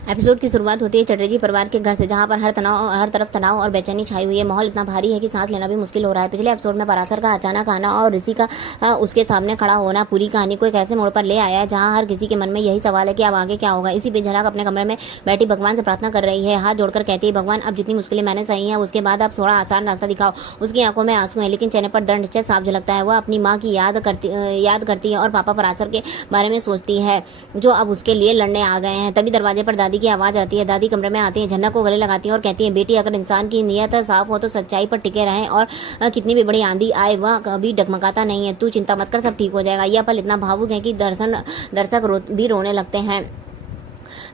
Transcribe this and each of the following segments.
Episode की शुरुआत होती है चटर्जी परिवार के घर से, जहां पर हर तरफ तनाव और बेचैनी छाई हुई है। माहौल इतना भारी है कि सांस लेना भी मुश्किल हो रहा है। पिछले एपिसोड में पराशर का अचानक आना और ऋषि का उसके सामने खड़ा होना पूरी कहानी को एक ऐसे मोड़ पर ले आया है जहां हर किसी के मन में यही सवाल है कि अब आगे क्या होगा। इसी बीच झनक अपने कमरे में बैठी भगवान से प्रार्थना कर रही है, हाथ जोड़कर कहती है, भगवान अब जितनी मुश्किलें मैंने सही हैं उसके बाद आप थोड़ा आसान रास्ता दिखाओ। उसकी आंखों में आंसू है लेकिन चेहरे पर दृढ़ निश्चय साफ झलकता है। वह अपनी माँ की याद करती है और पापा पराशर के बारे में सोचती है जो अब उसके लिए लड़ने आ गए हैं। तभी दरवाजे पर दादी की आवाज आती है। दादी कमरे में आती है, झनक को गले लगाती है और कहती है, बेटी अगर इंसान की नीयत साफ हो तो सच्चाई पर टिके रहें और कितनी भी बड़ी आंधी आए वह कभी डगमगाता नहीं है। तू चिंता मत कर, सब ठीक हो जाएगा। यह पल इतना भावुक है कि दर्शक भी रोने लगते हैं।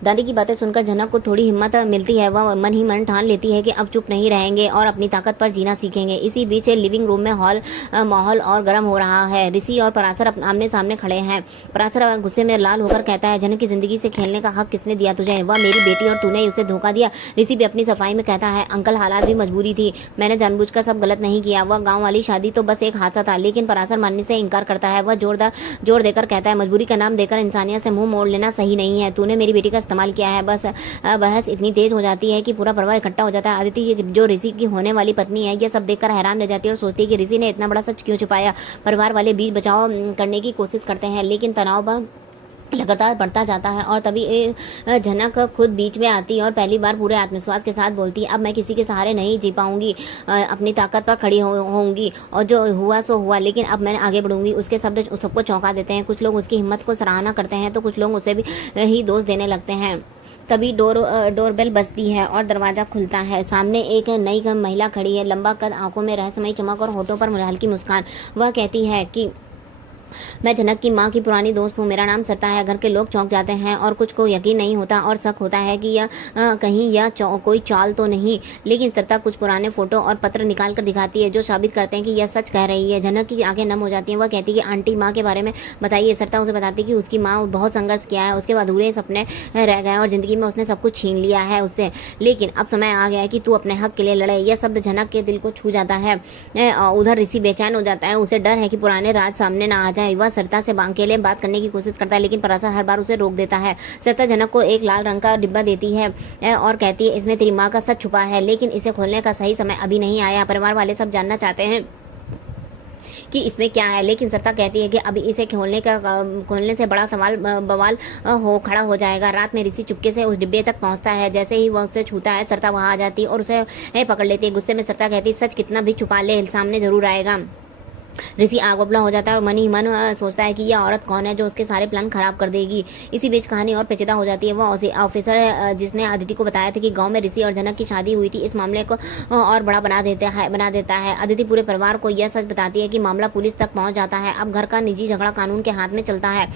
दादी की बातें सुनकर झनक को थोड़ी हिम्मत मिलती है। वह मन ही मन ठान लेती है कि अब चुप नहीं रहेंगे और अपनी ताकत पर जीना सीखेंगे। इसी बीच लिविंग रूम में माहौल और गर्म हो रहा है। ऋषि और पराशर आमने सामने खड़े हैं। पराशर गुस्से में लाल होकर कहता है, झनक की जिंदगी से खेलने का हक किसने दिया तुझे? वह मेरी बेटी और तूने उसे धोखा दिया। ऋषि भी अपनी सफाई में कहता है, अंकल हालात भी मजबूरी थी, मैंने जानबूझकर सब गलत नहीं किया। वह गाँव वाली शादी तो बस एक हादसा था। लेकिन पराशर मानने से इनकार करता है। वह जोर देकर कहता है, मजबूरी का नाम देकर इंसानियत से मुंह मोड़ लेना सही नहीं है। तूने मेरी बेटी का इस्तेमाल किया है। बस बहस इतनी तेज हो जाती है कि पूरा परिवार इकट्ठा हो जाता है। आदिति जो ऋषि की होने वाली पत्नी है यह सब देखकर हैरान रह जाती है और सोचती है कि ऋषि ने इतना बड़ा सच क्यों छुपाया। परिवार वाले बीच बचाव करने की कोशिश करते हैं लेकिन तनाव लगातार बढ़ता जाता है। और तभी झनक खुद बीच में आती है और पहली बार पूरे आत्मविश्वास के साथ बोलती है, अब मैं किसी के सहारे नहीं जी पाऊंगी, अपनी ताकत पर खड़ी होंगी और जो हुआ सो हुआ, लेकिन अब मैं आगे बढ़ूंगी। उसके शब्द सबको चौंका देते हैं। कुछ लोग उसकी हिम्मत को सराहना करते हैं तो कुछ लोग उसे भी ही दोष देने लगते हैं। तभी डोरबेल बजती है और दरवाजा खुलता है। सामने एक नई महिला खड़ी है, लंबा कद, आंखों में रहस्यमयी चमक और होठों पर हल्की मुस्कान। वह कहती है कि मैं झनक की माँ की पुरानी दोस्त हूँ, मेरा नाम सरिता है। घर के लोग चौंक जाते हैं और कुछ को यकीन नहीं होता और शक होता है कि यह कहीं यह कोई चाल तो नहीं। लेकिन सरिता कुछ पुराने फोटो और पत्र निकाल कर दिखाती है जो साबित करते हैं कि यह सच कह रही है। झनक की आंखें नम हो जाती हैं। वह कहती है कि आंटी माँ के बारे में बताइए। सरिता उसे बताती है कि उसकी माँ बहुत संघर्ष किया है, उसके अधूरे सपने रह गए और जिंदगी में उसने सब कुछ छीन लिया है उससे, लेकिन अब समय आ गया है कि तू अपने हक के लिए लड़े। यह शब्द झनक के दिल को छू जाता है। उधर ऋषि बेचैन हो जाता है। उसे डर है कि पुराने राज सामने ना आ जाए। वह सरिता से अकेले बात करने की कोशिश करता है लेकिन पराशर हर बार उसे रोक देता है। सरिता झनक को एक लाल रंग का डिब्बा देती है और कहती है, इसमें तेरी माँ का सच छुपा है लेकिन इसे खोलने का सही समय अभी नहीं आया। परिवार वाले सब जानना चाहते हैं कि इसमें क्या है, लेकिन सरिता कहती है कि अभी इसे खोलने से बड़ा बवाल खड़ा हो जाएगा। रात में ऋषि चुपके से उस डिब्बे तक पहुंचता है। जैसे ही वह उसे छूता है सरिता वहां आ जाती है और उसे पकड़ लेती है। गुस्से में सरिता कहती है, सच कितना भी छुपा ले सामने जरूर आएगा। ऋषि आग बबला हो जाता है और मन ही मन सोचता है कि यह औरत कौन है जो उसके सारे प्लान खराब कर देगी। इसी बीच कहानी और पेचीदा हो जाती है। वह ऑफिसर जिसने आदिति को बताया था कि गांव में ऋषि और झनक की शादी हुई थी, इस मामले को और बड़ा बना देता है। आदिति पूरे परिवार को यह सच बताती है कि मामला पुलिस तक पहुंच जाता है। अब घर का निजी झगड़ा कानून के हाथ में चलता है।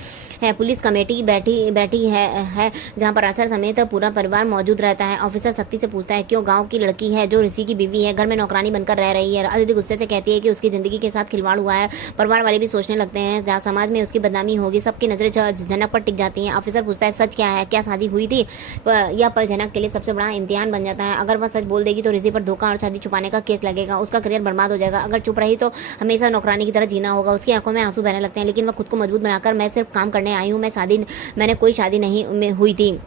पुलिस कमेटी बैठी है जहाँ पराशर समेत पूरा परिवार मौजूद रहता है। ऑफिसर सख्ती से पूछता है, क्यों गाँव की लड़की है जो ऋषि की बीवी है घर में नौकरानी बनकर रह रही है। आदिति गुस्से से कहती है कि उसकी जिंदगी के साथ खिलवाड़ हुआ है। परिवार वाले भी सोचने लगते हैं जहाँ समाज में उसकी बदनामी होगी। सबकी नजरें झनक पर टिक जाती हैं। ऑफिसर पूछता है, सच क्या है, क्या शादी हुई थी? यह पल झनक के लिए सबसे बड़ा इम्तिहान बन जाता है। अगर वह सच बोल देगी तो ऋषि पर धोखा और शादी छुपाने का केस लगेगा, उसका करियर बर्बाद हो जाएगा। अगर चुप रही तो हमेशा नौकरानी की तरह जीना होगा। उसकी आंखों में आंसू बहने लगते हैं लेकिन वह खुद को मजबूत बनाकर, मैं सिर्फ काम करने आई हूँ, मैंने कोई शादी नहीं हुई थी।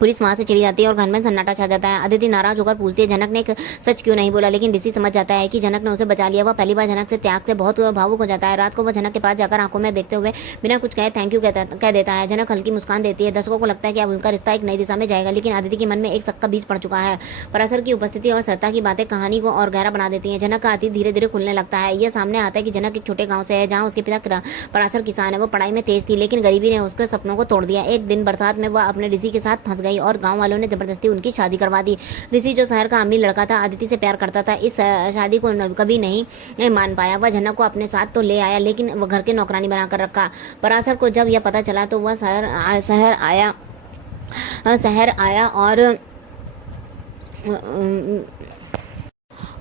पुलिस वहां से चली जाती है और घर में सन्नाटा छा जाता है। अदिति नाराज होकर पूछती है, झनक ने सच क्यों नहीं बोला? लेकिन ऋषि समझ जाता है कि झनक ने उसे बचा लिया। वह पहली बार झनक से त्याग से बहुत भावुक हो जाता है। रात को वह झनक के पास जाकर आंखों में देखते हुए बिना कुछ कहे थैंक यू कह देता है। झनक हल्की मुस्कान देती है। दर्शकों को लगता है कि अब उनका रिश्ता एक नई दिशा में जाएगा, लेकिन अदिति के मन में एक शक का बीज पड़ चुका है। पराशर की उपस्थिति और सरिता की बातें कहानी को और गहरा बना देती है। झनक का अतीत धीरे धीरे खुलने लगता है। यह सामने आता है कि झनक एक छोटे गाँव से है जहाँ उसके पिता पराशर किसान है। वो पढ़ाई में तेज थी लेकिन गरीबी ने उसके सपनों को तोड़ दिया। एक दिन बरसात में वह अपने ऋषि के साथ फंस गई और गाँव वालों ने जबरदस्ती उनकी शादी करवा दी। ऋषि जो शहर का अमीर लड़का था, आदिति से प्यार करता था, इस शादी को कभी नहीं मान पाया। वह झनक को अपने साथ तो ले आया लेकिन वह घर के नौकरानी बनाकर रखा। पराशर को जब यह पता चला तो वह शहर आया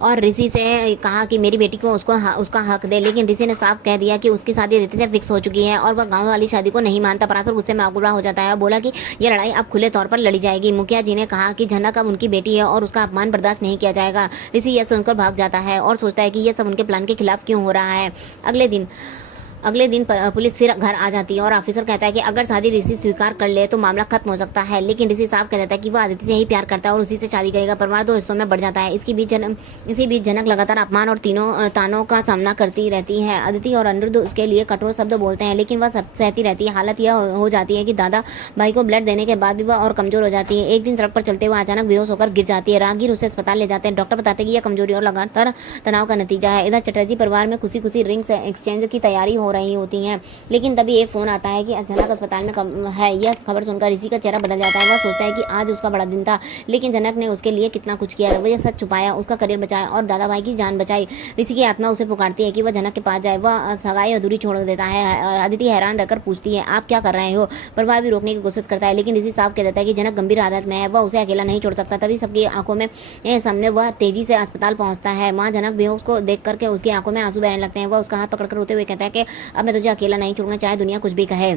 और ऋषि से कहा कि मेरी बेटी को उसका हक दे, लेकिन ऋषि ने साफ कह दिया कि उसकी शादी ऋषि से फिक्स हो चुकी है और वह गांव वाली शादी को नहीं मानता। पराशर गुस्से में आगुला हो जाता है और बोला कि यह लड़ाई अब खुले तौर पर लड़ी जाएगी। मुखिया जी ने कहा कि झनक अब उनकी बेटी है और उसका अपमान बर्दाश्त नहीं किया जाएगा। ऋषि यह सुनकर भाग जाता है और सोचता है कि यह सब उनके प्लान के खिलाफ क्यों हो रहा है। अगले दिन अगले दिन पुलिस फिर घर आ जाती है और ऑफिसर कहता है कि अगर शादी ऋषि स्वीकार कर ले तो मामला खत्म हो सकता है, लेकिन ऋषि साफ कह देता है कि वो आदित्य से ही प्यार करता है और उसी से शादी करेगा। परिवार दो हिस्सों में बढ़ जाता है। इसी बीच जनक लगातार अपमान और तीनों तानों का सामना करती रहती है। अदिति और अनिरुद्ध उसके लिए कठोर शब्द बोलते हैं, लेकिन वह सब सहती रहती है। हालत यह हो जाती है कि दादा भाई को ब्लड देने के बाद भी वह और कमजोर हो जाती है। एक दिन सड़क पर चलते हुए अचानक बेहोश होकर गिर जाती है। राहगीर उसे अस्पताल ले जाते हैं। डॉक्टर बताते हैं कि यह कमजोरी और लगातार तनाव का नतीजा है। इधर चटर्जी परिवार में खुशी खुशी रिंग्स एक्सचेंज की तैयारी हो रही होती है, लेकिन तभी एक फोन आता है कि जनक अस्पताल में है। यह खबर सुनकर ऋषि का चेहरा बदल जाता है। वह सोचता है कि आज उसका बड़ा दिन था, लेकिन जनक ने उसके लिए कितना कुछ किया। वह सच छुपाया, उसका करियर बचाया और दादा भाई की जान बचाई। ऋषि की आत्मा उसे पुकारती है कि वह जनक के पास जाए। वह सगाई अधूरी छोड़ देता है। अदिति हैरान रहकर पूछती है, आप क्या कर रहे हो? परिवार भी रोकने की कोशिश करता है, लेकिन ऋषि साफ कह देता है कि जनक गंभीर हालत में है, वह उसे अकेला नहीं छोड़ सकता। तभी सबकी आंखों में सामने वह तेजी से अस्पताल पहुंचता है। वहाँ जनक बेहोश को देख करके उसकी आंखों में आंसू बहने लगते हैं। वह उसका हाथ पकड़कर रोते हुए कहता है कि अब मैं तुझे अकेला नहीं छोड़ूंगा, चाहे दुनिया कुछ भी कहे।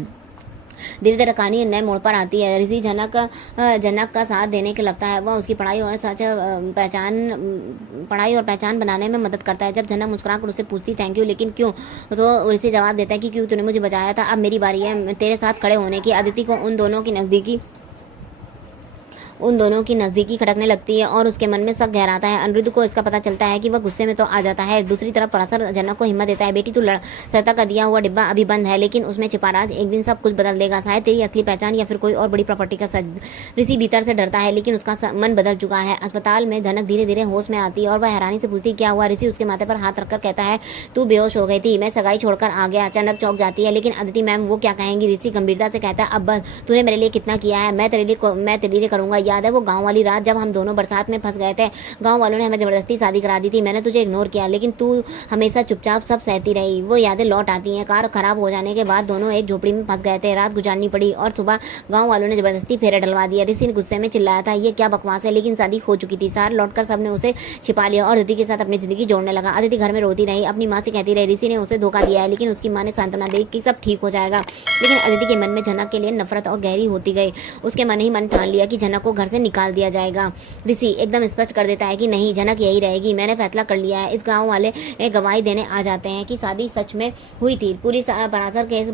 धीरे धीरे कहानी नए मोड़ पर आती है। ऋषि जनक का साथ देने के लगता है। वह उसकी पढ़ाई और पहचान बनाने में मदद करता है। जब जनक मुस्कुराकर उससे पूछती थैंक यू, लेकिन क्यों, तो ऋषि जवाब देता है कि क्यों, तूने मुझे बचाया था, अब मेरी बारी है तेरे साथ खड़े होने की। अदिति को उन दोनों की नज़दीकी खटकने लगती है और उसके मन में शक गहराता है। अनिरुद्ध को इसका पता चलता है कि वह गुस्से में तो आ जाता है। दूसरी तरफ पराशर जनक को हिम्मत देता है, बेटी तू सरिता का दिया हुआ डिब्बा अभी बंद है, लेकिन उसमें छिपा राज एक दिन सब कुछ बदल देगा, शायद तेरी असली पहचान या फिर कोई और बड़ी प्रॉपर्टी का सज। ऋषि भीतर से डरता है, लेकिन उसका मन बदल चुका है। अस्पताल में जनक धीरे धीरे होश में आती है और वह हैरानी से पूछती क्या हुआ। ऋषि उसके माथे पर हाथ रखकर कहता है, तू बेहोश हो गई थी, मैं सगाई छोड़कर आ गया। अचानक चौंक जाती है, लेकिन अदिति मैम वो क्या कहेंगी। ऋषि गंभीरता से कहता है, अब बस, तूने मेरे लिए कितना किया है, मैं तेरे लिए करूंगा। याद है वो गाँव वाली रात जब हम दोनों बरसात में फंस गए थे? गांव वालों ने हमें जबरदस्ती शादी करा दी थी। मैंने तुझे इग्नोर किया, लेकिन तू हमेशा चुपचाप सब सहती रही। वो यादें लौट आती हैं। कार खराब हो जाने के बाद दोनों एक झोपड़ी में फंस गए थे, रात गुजारनी पड़ी और सुबह गांव वालों ने जबरदस्ती फेरे डलवा दिया। ऋषि ने गुस्से में चिल्लाया था, ये क्या बकवास है, लेकिन शादी हो चुकी थी। सार लौटकर सबने उसे छिपा लिया और अदिति के साथ अपनी जिंदगी जोड़ने लगा। अदिति घर में रोती रही, अपनी माँ से कहती रही ऋषि ने उसे धोखा दिया है, लेकिन उसकी माँ ने सांत्वना दी कि सब ठीक हो जाएगा। लेकिन अदिति के मन में जनक के लिए नफरत और गहरी होती गई। उसके मन ही मन ठान लिया कि जनक को घर से निकाल दिया जाएगा। ऋषि एकदम स्पष्ट कर देता है कि नहीं, जनक यही रहेगी, मैंने फैसला कर लिया है। इस गांव वाले गवाही देने आ जाते हैं कि शादी सच में हुई थी। पुलिस पराशर केस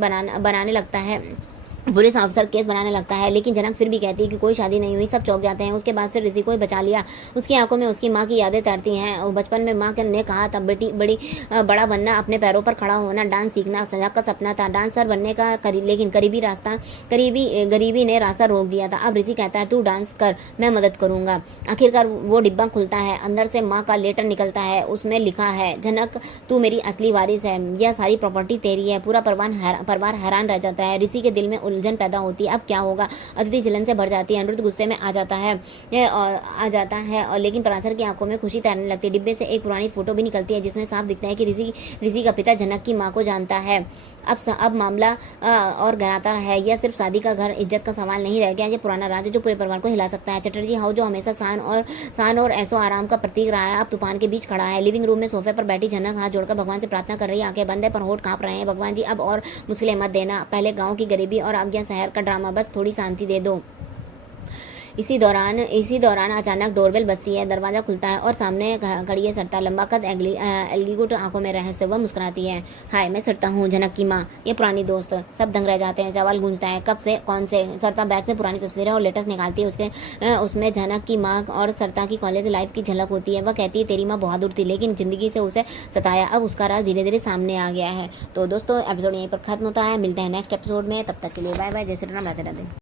पुलिस अफसर केस बनाने लगता है, लेकिन जनक फिर भी कहती है कि कोई शादी नहीं हुई। सब चौंक जाते हैं। उसके बाद फिर ऋषि को ही बचा लिया। उसकी आंखों में उसकी माँ की यादें तैरती हैं। बचपन में माँ ने कहा था, बेटी बड़ा बनना, अपने पैरों पर खड़ा होना, डांस सीखना सजा का सपना था, डांसर बनने का लेकिन गरीबी ने रास्ता रोक दिया था। अब ऋषि कहता है, तू डांस कर, मैं मदद करूंगा। आखिरकार वो डिब्बा खुलता है, अंदर से माँ का लेटर निकलता है। उसमें लिखा है, जनक तू मेरी असली वारिस है, यह सारी प्रॉपर्टी तेरी है। पूरा परिवार हैरान रह जाता है। ऋषि के दिल में उलझन पैदा होती है, अब क्या होगा। अदिति जलन से भर जाती है। अनिरुद्ध गुस्से में आ जाता है और लेकिन पराशर की आंखों में खुशी तैरने लगती है। डिब्बे से एक पुरानी फोटो भी निकलती है, जिसमें साफ दिखता है कि ऋषि का पिता जनक की मां को जानता है। अब मामला और गहराता है। यह सिर्फ शादी का घर, इज्जत का सवाल नहीं रह गया। ये पुराना राज जो पूरे परिवार को हिला सकता है। चटर्जी हाउस जो हमेशा शान और ऐसो आराम का प्रतीक रहा है, अब तूफान के बीच खड़ा है। लिविंग रूम में सोफे पर बैठी जनक हाथ जोड़कर भगवान से प्रार्थना कर रही है। आंखें बंद है पर होठ कांप रहे हैं। भगवान जी, अब और मुश्किलें मत देना, पहले गाँव की गरीबी और अब यह शहर का ड्रामा, बस थोड़ी शांति दे दो। इसी दौरान अचानक डोरबेल बजती है। दरवाजा खुलता है और सामने खड़ी है सरिता, लंबा कद, एल्गीगुट आंखों में रहस्य। वह मुस्कुराती है, हाय मैं सरिता हूँ, जनक की माँ, ये पुरानी दोस्त। सब दंग रह जाते हैं। सवाल गूंजता है, कब से, कौन से? सरिता बैग से पुरानी तस्वीरें और लेटर्स निकालती है। उसमें जनक की माँ और सरिता की कॉलेज लाइफ की झलक होती है। वह कहती है, तेरी माँ बहादुर थी, लेकिन जिंदगी से उसे सताया। अब उसका राज धीरे धीरे सामने आ गया है। तो दोस्तों, एपिसोड यहीं पर खत्म होता है। मिलते हैं नेक्स्ट एपिसोड में। तब तक के लिए बाय बाय, जय श्री राम, राधे राधे।